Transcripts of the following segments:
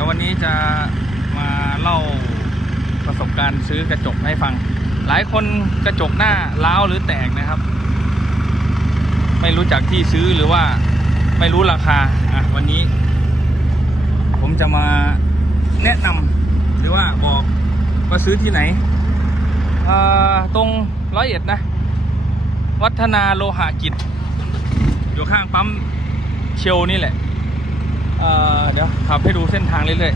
ดี๋ยววันนี้จะมาเล่าประสบการณ์ซื้อกระจกให้ฟัง หลายคนกระจกหน้าล้าวหรือแตกนะครับ ไม่รู้จักที่ซื้อหรือว่าไม่รู้ราคาอะวันนี้ ผมจะมาแนะนำหรือว่าบอกว่าซื้อที่ไหนเออตรงร้อยเอ็ดนะ วัฒนาโลหะกิจ อยู่ข้างปั๊มเชลนี่แหละ เอ่อเดี๋ยวขับให้ดูเส้นทางเรื่อย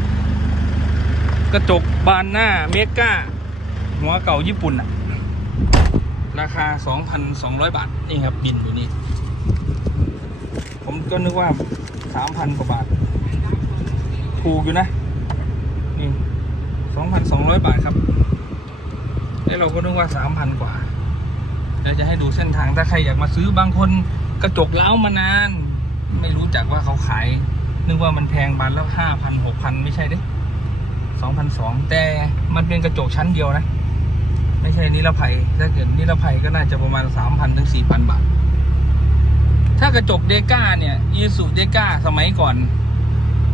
ๆกระจกบานหน้าเมกาหัวเก่าญี่ปุ่นอะราคา 2,200 บาทนี่ครับบินอยู่นี่ ผมก็นึกว่า 3,000 กว่าบาท ถูกอยู่นะ นี่ 2,200 บาทครับแล้วเราก็นึกว่า 3,000 กว่าเดี๋ยวจะให้ดูเส้นทางถ้าใครอยากมาซื้อบางคนกระจกเล้ามานาน ไม่รู้จักว่าเขาขาย นึกว่ามันแพงบานแล้วห้าพันหกพันไม่ใช่ด้สองพันสองแต่มันเป็นกระจกชั้นเดียวนะ ไม่ใช่นิรภัยถ้าเกิดนิรภัยก็น่าจะประมาณสามพันถึงสี่พันบาท ถ้ากระจกเดก้าเนี่ยอีสุเดก้าสมัยก่อน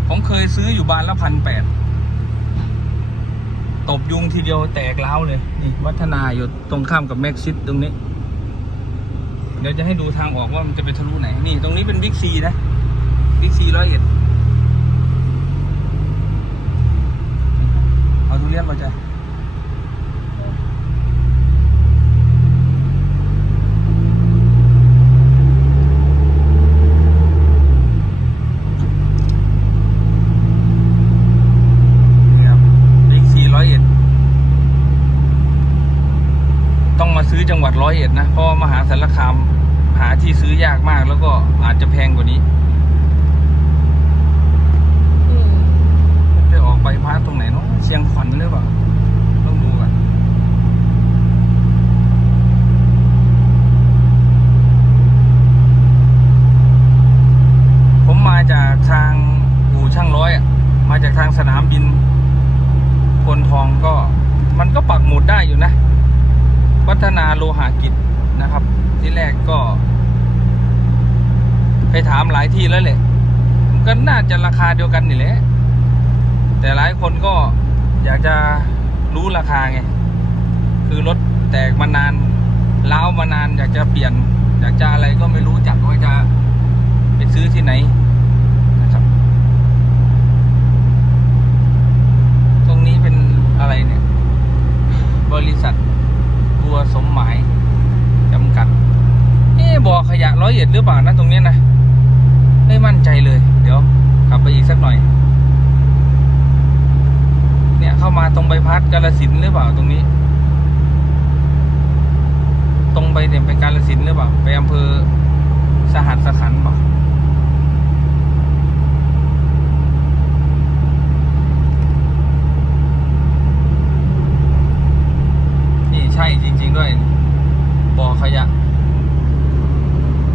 ผมเคยซื้ออยู่บานละพันแปดตบยุงทีเดียวแตกเล้าเลย นี่ วัฒนาอยู่ตรงข้ามกับแม็กซิตตรงนี้ เดี๋ยวจะให้ดูทางออกว่ามันจะไปทะลุไหน นี่ ตรงนี้เป็นบิ๊กซีนะบิ๊กซีร้อยเอ็ด เอาทุเรียนมาจ้ะนี่ครับบิ๊กซีร้อยเอ็ดต้องมาซื้อจังหวัดร้อยเอ็ดนะ เพราะมหาสารคามหาที่ซื้อยากมากแล้วก็อาจจะแพงกว่านี้ ไปพักตรงไหนเนาะเชียงขวัญหรือเปล่าต้องดูก่อนผมมาจากทางอู่ช่างร้อยมาจากทางสนามบินพลทองก็มันก็ปักหมุดได้อยู่นะวัฒนาโลหะกิจนะครับ ที่แรกก็ ไปถามหลายที่แล้วแหละก็น่าจะราคาเดียวกันนี่แหละ แต่หลายคนก็อยากจะรู้ราคาไง คือรถแตกมานานเล้ามานาน อยากจะเปลี่ยน อยากจะอะไรก็ไม่รู้จักว่าจะไปซื้อที่ไหนนะครับ ตรงนี้เป็นอะไรเนี่ย บริษัทบัวสมหมายจำกัด เอ๊บ่อขยะร้อยเอ็ดหรือเปล่านะตรงนี้นะ ไม่มั่นใจเลย เดี๋ยวขับไปอีกสักหน่อย เข้ามาตรงใบพัดกาลสินหรือเปล่าตรงนี้ ตรงไปเนี่ยไปกาลสินหรือเปล่า ไปอำเภอสหัสสขันธ์เปล่านี่ใช่จริง ๆ ด้วยบ่อขยะ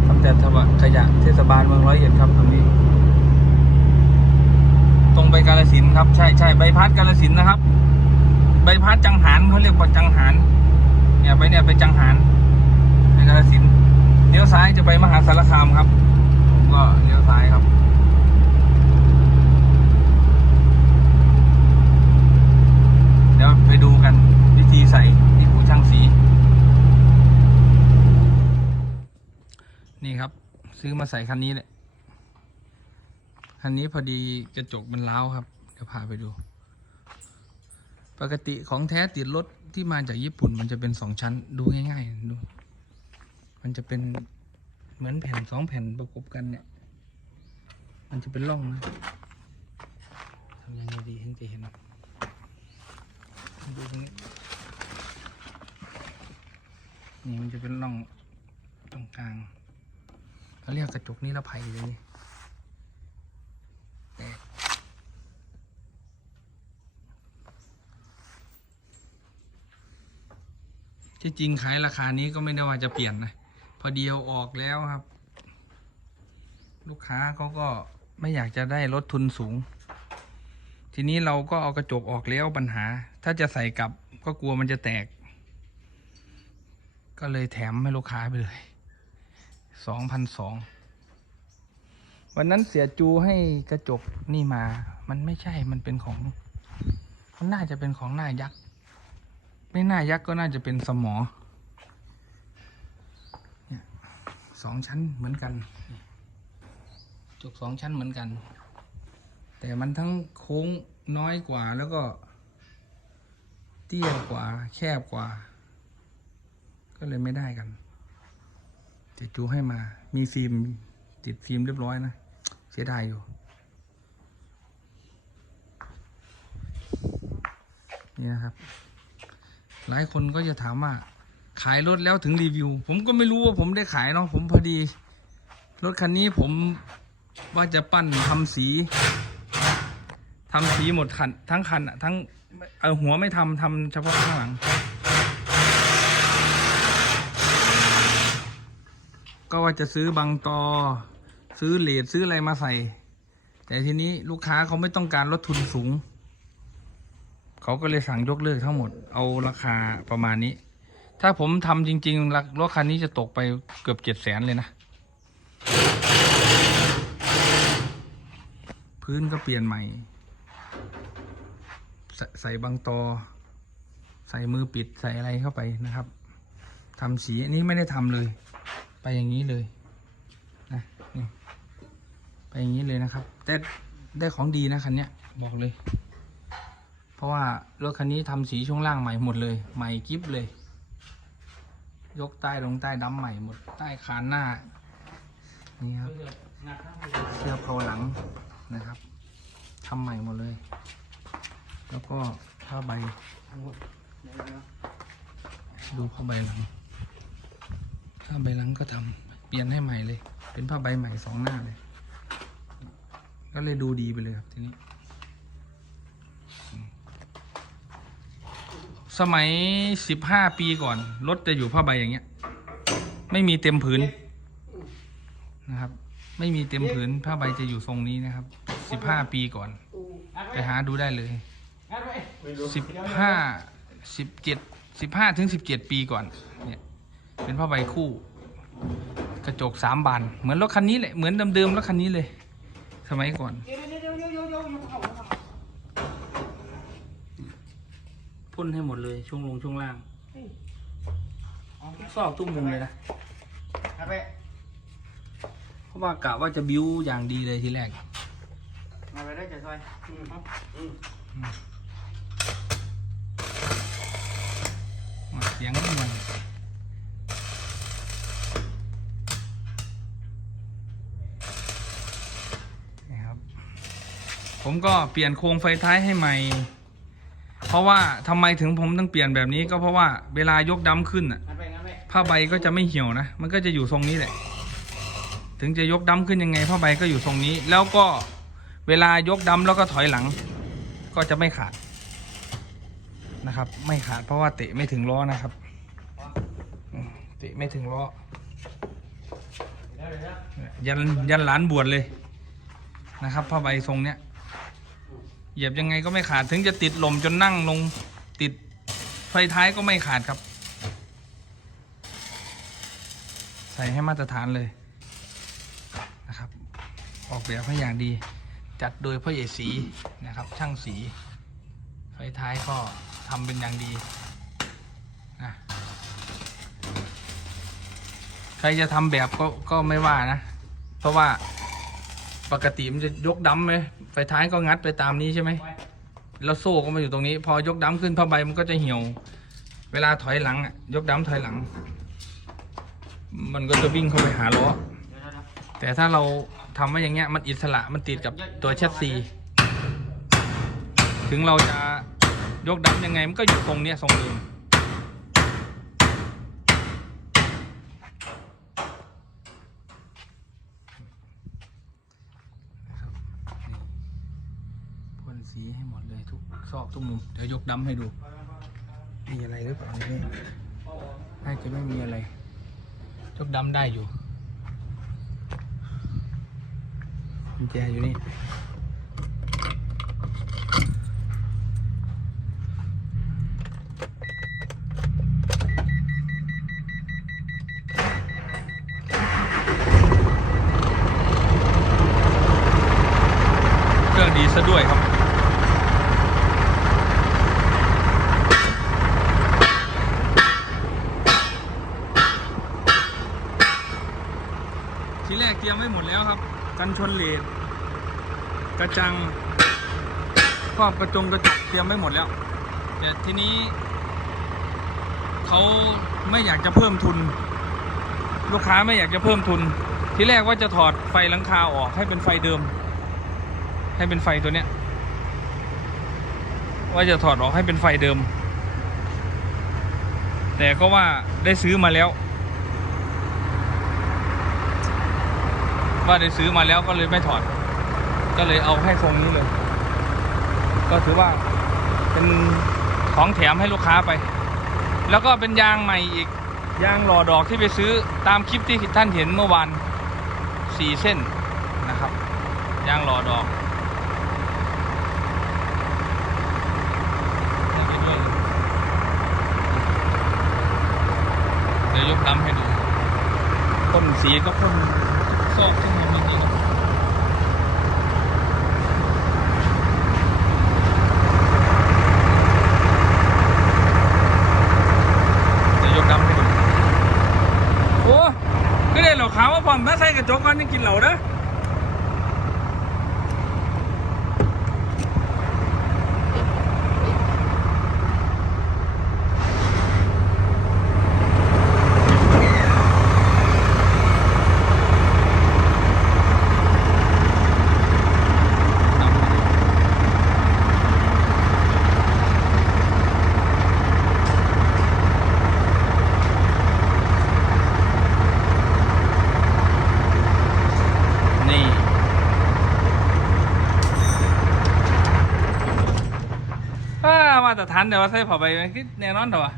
ทำแต่ทบขยะเทศบาลเมืองร้อยเอ็ดครับตรงนี้ ตรงไปกาลสินครับใช่ใช่ใบพัดกาลสินนะครับ ใบพัดจังหารเขาเรียกว่าจังหารเนี่ยไปเนี่ยไปจังหารไปกาลสินเลี้ยวซ้ายจะไปมหาสารคามครับผมก็เลี้ยวซ้ายครับเดี๋ยวไปดูกันวิธีใส่ที่หูช่างสี นี่ครับ ซื้อมาใส่คันนี้แหละ คันนี้พอดีกระจกมันล้าวครับ เดี๋ยวพาไปดู ปกติของแท้ติดรถที่มาจากญี่ปุ่น มันจะเป็นสองชั้นดูง่ายๆดู มันจะเป็นเหมือนแผ่นสองแผ่นประกบกันเนี่ย มันจะเป็นร่องนะทำยังไงดีถึงจะเห็นดูตรงนี้นี่มันจะเป็นร่องตรงกลางเขาเรียกกระจกนิรภัยเลยนี่ ที่จริงขายราคานี้ก็ไม่ได้ว่าจะเปลี่ยนนะ พอเดียวออกแล้วครับ ลูกค้าเขาก็ไม่อยากจะได้ลดทุนสูง ทีนี้เราก็เอากระจกออกแล้วปัญหา ถ้าจะใส่กลับก็กลัวมันจะแตก ก็เลยแถมให้ลูกค้าไปเลยสองพันสองวันนั้นเสียจูให้กระจกนี่มา มันไม่ใช่มันเป็นของ มันน่าจะเป็นของหน้ายักษ์ ไม่น้ายักษ์ก็น่าจะเป็นสมอเนี่ยสองชั้นเหมือนกันนี่จกสองชั้นเหมือนกัน แต่มันทั้งโค้งน้อยกว่าแล้วก็ เตี้ยกว่าแคบกว่า ก็เลยไม่ได้กันเจจูให้มา มีฟิล์มติดฟิล์มเรียบร้อยนะ เสียดายอยู่นี่นะครับ หลายคนก็จะถามว่า ขายรถแล้วถึงรีวิว ผมก็ไม่รู้ว่าผมได้ขายเนาะผมพอดี รถคันนี้ผมว่าจะปั้นทำสีทำสีหมดคันทั้งคันอะทั้งเออหัวไม่ทำทำเฉพาะข้างหลัง ก็ว่าจะซื้อบางตอ ซื้อเลดซื้ออะไรมาใส่ แต่ทีนี้ลูกค้าเขาไม่ต้องการลดทุนสูง เขาก็เลยสั่งยกเลิกทั้งหมด เอาราคาประมาณนี้ ถ้าผมทำจริงๆรถคันนี้จะตกไปเกือบเจ็ดแสนเลยนะ พื้นก็เปลี่ยนใหม่ ใส่บางตอ ใส่มือปิดใส่อะไรเข้าไปนะครับทำสีอันนี้ไม่ได้ทำเลย ไปอย่างนี้เลยนะนี่ไปอย่างนี้เลยนะครับแต่ได้ของดีนะคันเนี้ยบอกเลย เพราะว่ารถคันนี้ทำสีช่วงล่างใหม่หมดเลย ใหม่กิฟเลย ยกใต้ลงใต้ดำใหม่หมด ใต้คานหน้า นี่ครับ เสื้อพาหลังนะครับทำใหม่หมดเลย แล้วก็ผ้าใบ ดูผ้าใบหลังผ้าใบหลังก็ทำเปลี่ยนให้ใหม่เลย เป็นผ้าใบใหม่สองหน้าเลย ก็เลยดูดีไปเลยครับทีนี้ สมัยสิบห้าปีก่อน รถจะอยู่ผ้าใบอย่างเงี้ย ไม่มีเต็มผืนนะครับ ไม่มีเต็มผืนผ้าใบจะอยู่ทรงนี้นะครับสิบห้าปีก่อน ไปหาดูได้เลยสิบห้าสิบเจ็ดสิบห้าถึงสิบเจ็ดปีก่อน เนี่ย เป็นผ้าใบคู่ กระจกสามบาน เหมือนรถคันนี้เลยเหมือนเดิมๆรถคันนี้เลย สมัยก่อน พ่นให้หมดเลยช่วงลงช่วงล่างซอกตุ้มมุมเลยนะเพราะว่ากะว่าจะบิ้วอย่างดีเลยทีแรกมาไปได้จะซอยเสียงไม่มันนี่ครับผมก็เปลี่ยนโครงไฟท้ายให้ใหม่เพ ราะว่าทำไมถึงผมต้องเปลี่ยนแบบนี้ก็เพราะว่าเวลายกดั้มขึ้นอะงัดไปงัดไปผ้าใบก็จะไม่เหี่ยวนะ มันก็จะอยู่ทรงนี้แหละ ถึงจะยกดั้มขึ้นยังไงผ้าใบก็อยู่ทรงนี้ แล้วก็เวลายกดั้มแล้วก็ถอยหลัง ก็จะไม่ขาดนะครับ ไม่ขาดเพราะว่าเตะไม่ถึงล้อนะครับอืมเตะไม่ถึงล้อ เดี๋ยวเดี๋ยวยันยันหลานบวชเลยนะครับผ้าใบทรงเนี้ย เหยียบยังไงก็ไม่ขาดถึงจะติดลมจนนั่งลงติดไฟท้ายก็ไม่ขาดครับ ใส่ให้มาตรฐานเลยนะครับ ออกแบบให้อย่างดี จัดโดยพ่อเอกสีนะครับ ช่างสี ไฟท้ายก็ทำเป็นอย่างดีนะใครจะทำแบบก็ก็ไม่ว่านะ เพราะว่า ปกติมันจะยกดั้มไหมไฟท้ายก็งัดไปตามนี้ใช่ไหมแล้วโซ่ก็มาอยู่ตรงนี้ พอยกดั้มขึ้นผ้าใบมันก็จะเหี่ยว เวลาถอยหลังอะยกดั้มถอยหลัง มันก็จะวิ่งเข้าไปหาล้อเดี๋ยวเดี๋ยวแต่ถ้าเราทำไว้อย่างเงี้ยมันอิสระมันติดกับตัวแชสซีถึงเราจะยกดั้มยังไงมันก็อยู่ตรงเนี้ยทรงเดิมนะครับนี่พ่นสีให้หมดเลย ทุกซอกทุกมุมเดี๋ยวยกดำให้ดู มีอะไรหรือเปล่านี่น่าจะไม่มีอะไร ยกดำได้อยู่กุญแจอยู่นี่ เครื่องดีซะด้วยครับ ทีแรกเตรียมไว้หมดแล้วครับ กันชนเลดกระจังครอบกระจงกระจกเตรียมไว้หมดแล้ว แต่ทีนี้เขาไม่อยากจะเพิ่มทุน ลูกค้าไม่อยากจะเพิ่มทุน ทีแรกว่าจะถอดไฟหลังคาออกให้เป็นไฟเดิม ให้เป็นไฟตัวเนี้ย ว่าจะถอดออกให้เป็นไฟเดิม แต่ก็ว่าได้ซื้อมาแล้ว ว่าได้ซื้อมาแล้วก็เลยไม่ถอด ก็เลยเอาให้ทรงนี้เลย ก็ถือว่าเป็นของแถมให้ลูกค้าไป แล้วก็เป็นยางใหม่อีกยางหล่อดอกที่ไปซื้อตามคลิปที่ท่านเห็นเมื่อวานสี่เส้นนะครับยางหล่อดอกเดี๋ยวยกล้ำให้ดูพ่นสีก็พ่นซอกขึ้น เมื่อกี้ครับเดี๋ยวยกล้ำให้ดูโอ้ก็ได้เหล่าขาว่าพร้อมถ้าใส่กระจกก่อนนี่กินเหล่าได้อนี่ อ่า มาแต่ทันเดี๋ยวว่าใส่ผ้าใบมันคือแน่นอนเถอะวะ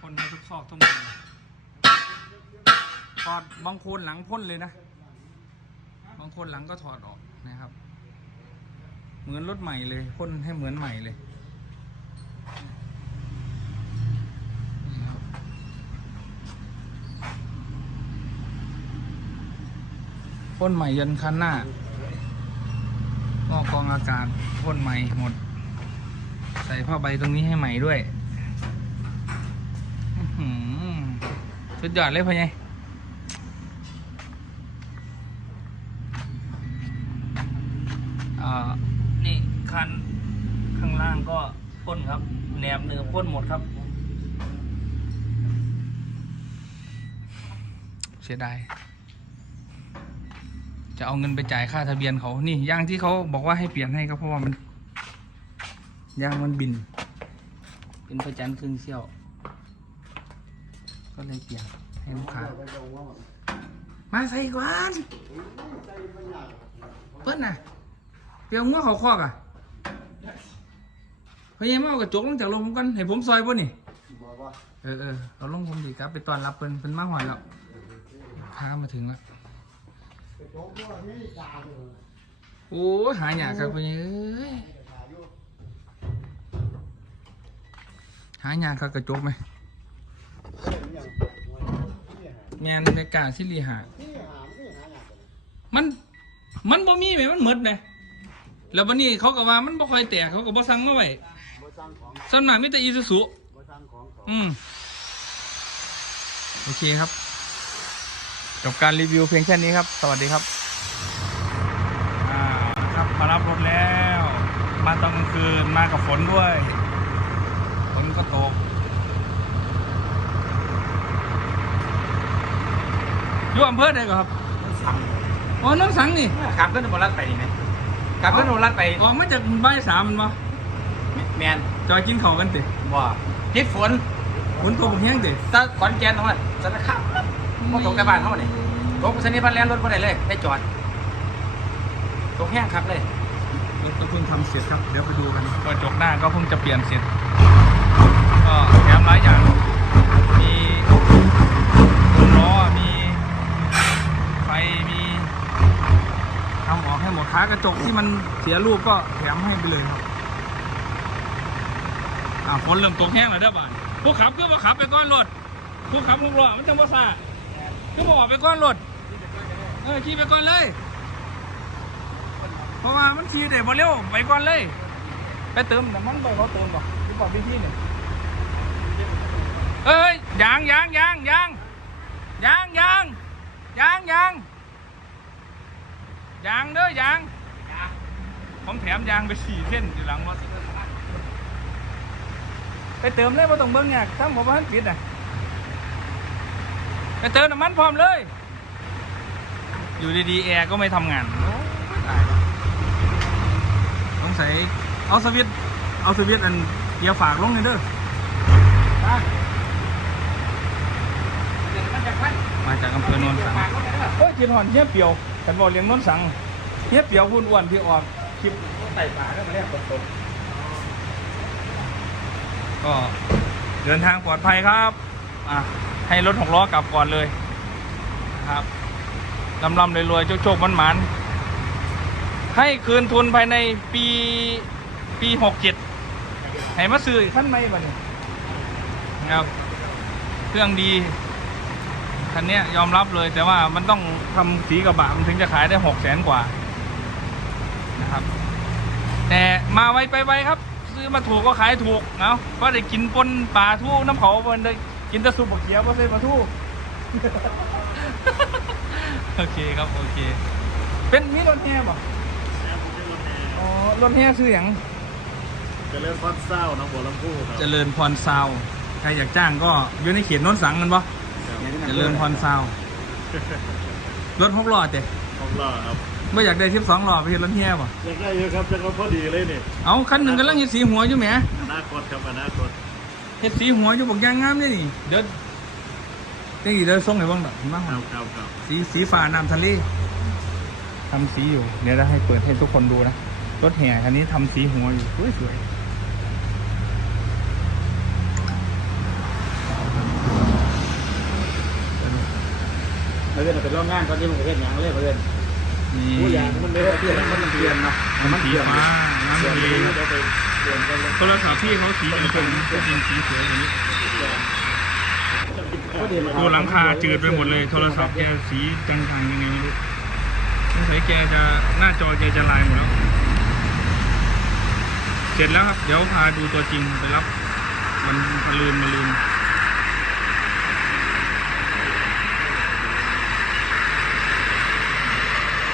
พ่นให้ทุกซอกทุกมุมถอดบางคนหลังพ่นเลยนะ บางคนหลังก็ถอดออกนะครับ เหมือนรถใหม่เลยพ่นให้เหมือนใหม่เลยนี่ครับ พ่นใหม่ยันคันหน้างอกกองอากาศพ่นใหม่หมด ใส่ผ้าใบตรงนี้ให้ใหม่ด้วยสุดยอดเลยพ่อใหญ่นี่คันข้างล่างก็พ่นครับแหนบเนื้อพ่นหมดครับ เสียดาย จะเอาเงินไปจ่ายค่าทะเบียนเขานี่ยางที่เขาบอกว่าให้เปลี่ยนให้ก็เพราะว่ามันยางมันบิน เป็นประจันครึ่งเสี้ยว ก็เลยเปลี่ยนให้ลูกค้ามาใส่ก่อนเพิ่นน่ะเปลี่ยนหัวเขาคอกอะพยายามเอากระจกลงจากลงผมก่อนให้ผมซอยป่ะนี่บอกว่าเออเออเราลงผมดีครับ ไปตอนรับเพิ่นเพิ่นมาหอยแล้วค้ามาถึงแล้วไป โจ๊กว่ายโอ้ยหายากครับพิ่นเอ้ยจ่ายหายากครับกระจกไหมเห็นยังนี่หาแมนในการสิริหานี่หาไม่หาอย่างมัน มันบ่มีไหมมันหมดเลยแล้ววันนี้เขาก็ว่ามันบ่ค่อยแตกเขาก็บ่สั่งมาไว้สร้างของส่วนมากมีแต่อีซูซุสร้างของเขาอืมโอเคครับ จบการรีวิวเพียงแค่นี้ครับ สวัสดีครับอ่าครับมารับรถแล้ว มาตอนกลางคืนมากับฝนด้วย ฝนก็ตก อยู่อำเภอใดก่อนครับสั่งอ๋อน้องสังนี่ขับขึ้นบนรัดไปนี่ไหมขับขึ้นบนรัดไปออกมาจากบ่ายสามแมันบ่แมนจอยกินข้าวกันติบ่ทิศฝนฝนตกแห้งติตะขอนแก่นเท่านั้นสารคาม บ่ตกแต่บ้านเท่านี้ตกสนิทบ้านแล่นรถบ่ได้เลย ได้จอด ตกแห้งครับเลยรถก็เพิ่งทำเสร็จครับ เดี๋ยวไปดูกันกระจกหน้าก็เพิ่งจะเปลี่ยนเสร็จ ก็แถมหลายอย่าง มีลมล้อ มีไฟ มีทำออกให้หมดค้ากระจกที่มันเสียรูปก็แถมให้ไปเลยครับอ่าฝนเริ่มตกแห้งแล้วเด้อบ้านพวกขับเพื่อมาขับไปก้อนรถผู้ขับหกล้อมันจังบ่ซ่า คือบอกไปก่อนรถเออขี่ไปก่อนเลย เพราะว่ามันขี่ได้บ่เร็วไปก่อนเลย ไปเติมน้ำมันไปเขาเติมบ่ที่บอกพี่ที่เนี่ยเอ้ยยางยางยางยางยางยางยางยางยางเด้อยางผมแถมยางไปสี่เส้นอยู่หลังรถไปเติมเลยบ่ต้องเบิ่งยากทั้งผมว่าปิดอะ ไปเติมน้ำมันพร้อมเลย อยู่ดีๆแอร์ก็ไม่ทำงานโอ้ยตายแล้วสงสัยเอาสวิตช์เอาสวิตช์อันเกียร์ฝากลงเลยเด้อได้เดี๋ยวมันจะพันมาจากอำเภอโนนสังฝากเขาไปเด้อเฮ้ยกินหอนเฮียเปียวฉันบอกเลี้ยงโนนสังเฮียเปียวหุ่นอ้วนที่ออกคลิปใส่ฝาแล้วมาเรียกคนตกก็เดินทางปลอดภัยครับ อะ ให้รถหกล้อกลับก่อนเลยนะครับลำลำรวยๆโชคโชคมันมันให้คืนทุนภายในปีปีหกเจ็ดให้มาซื้อขั้นในบัดนี้นะครับ เครื่องดีคันนี้ยอมรับเลยแต่ว่ามันต้องทำสีกระบะมันถึงจะขายได้หกแสนกว่านะครับ แต่มาไวไปไวครับ ซื้อมาถูกก็ขายถูกเนาะเพราะได้กินปนปลาทู่น้ำเขามันได้ กินแตะซุปบกเขียวเพราะใส่ปลาทู โอเคครับ โอเค เป็นมีรถแห่บ่อ๋อรถแห่ซื้ออย่างเจะเริ่มพอดเศร้าน้องบัวลำพูครับเจริญพรซาวด์ใครอยากจ้างก็อยู่ในเขตโน้นสังกันบ่เจริญพรซาวด์รถหกล้อเจ๊ของล่อครับไม่อยากได้ทิปสองล้อไปเห็นรถแห่บ่อยากได้เยอะครับจะก็พอดีเลยนี่ เอาคันหนึ่งกำลังเห็ดสีหัวอยู่แหมอนาคตครับอนาคต เห็ดสีหัวอยู่บอกยางงามเลยนี่ เดี๋ยวเดี๋ยวอีเดี๋ยวส่งให้เบ้างแบบมาครับครับครับสีสีฟ้าน้ำทะเลทำสีอยู่ เดี๋ยวจะให้เปิดให้ทุกคนดูนะ รถแห่คันนี้ทำสีหัวอยู่สวยสวยมาเรียนเป็นโรงงานตอนนี้มันก็เฮ็ดหยังเลยมาเรียนนี่ผู้อย่างมันเลยเปลี่ยนมันเปลี่ยนเนาะมันสีเปลี่ยนฟ้าน้ำทะเล เดี๋ยวไป โทรศัพท์พี่เขาสีเหลืองๆก็จริงสีสวยอย่างนี้ดูหลังคาจืดไปหมดเลย โทรศัพท์แกสีจางๆยังไงไม่รู้สงสัยแกจะหน้าจอแกจะลายหมดแล้ว เสร็จแล้วครับ เดี๋ยวพาดูตัวจริงไปรับวันพลืนมาลืน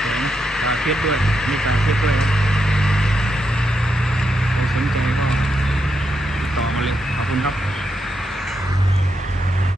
เห็นสาเทียด้วยมีสาเทียด้วย คุณครับ